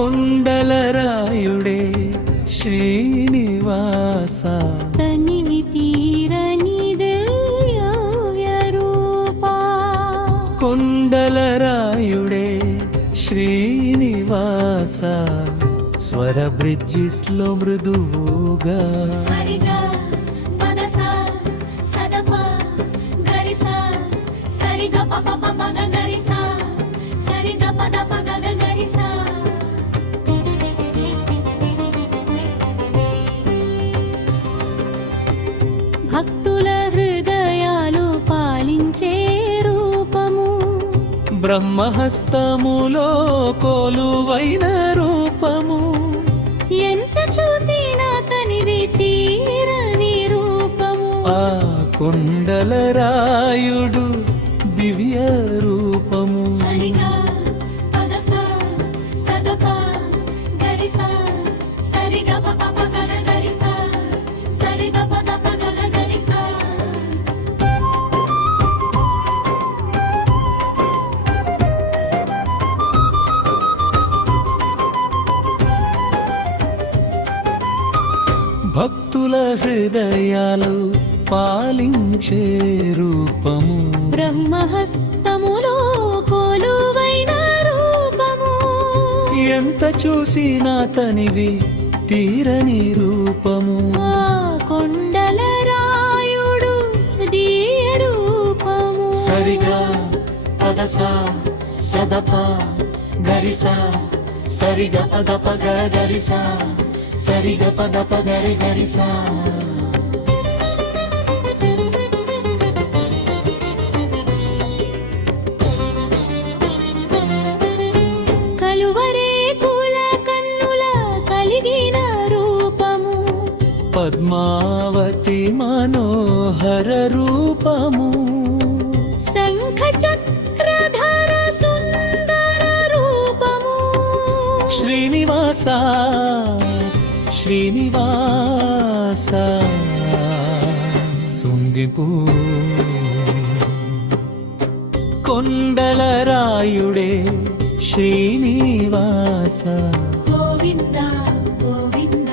కొండలరాయుడే శ్రీనివాస. తనివి తీరని దివ్య రూపా కొండలరాయుడే శ్రీనివాస. స్వర బ్రిడ్జిస్లో మృదువుగా. సరిగా సరిగ బ్రహ్మహస్తములో కొలువైన రూపము. ఎంత చూసినా తనివి తీరని రూపము. ఆ కొండలరాయుడు దివ్య రూపము. సరిగా సరిగ భక్తుల హృదయాలు పాలించే రూపము. బ్రహ్మహస్తములో కొలువైన రూపము. ఎంత చూసినా తనివి తీరని రూపము. కొండల రాయుడు దియ రూపము. సరిగా పదస సదప గరిస సరిగ పద పగ గరిస సరిగ పద పగరి గరిస కలువరే పూల కన్నుల కలిగిన రూపము. పద్మావతి మనోహర రూపము. శంఖ చక్రధర సుందర రూపము. శ్రీనివాస. శ్రీనివాస సుంగిపూ కొండలరాయుడే శ్రీనివాస. గోవింద గోవింద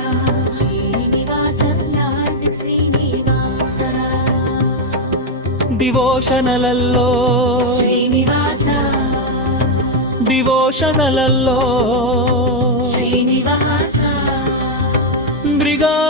శ్రీనివాస శ్రీనివాస. డివోషనలల్లో శ్రీనివాస. డివోషనలల్లో శ్రీనివాస. ಗಾಳಿಗಾ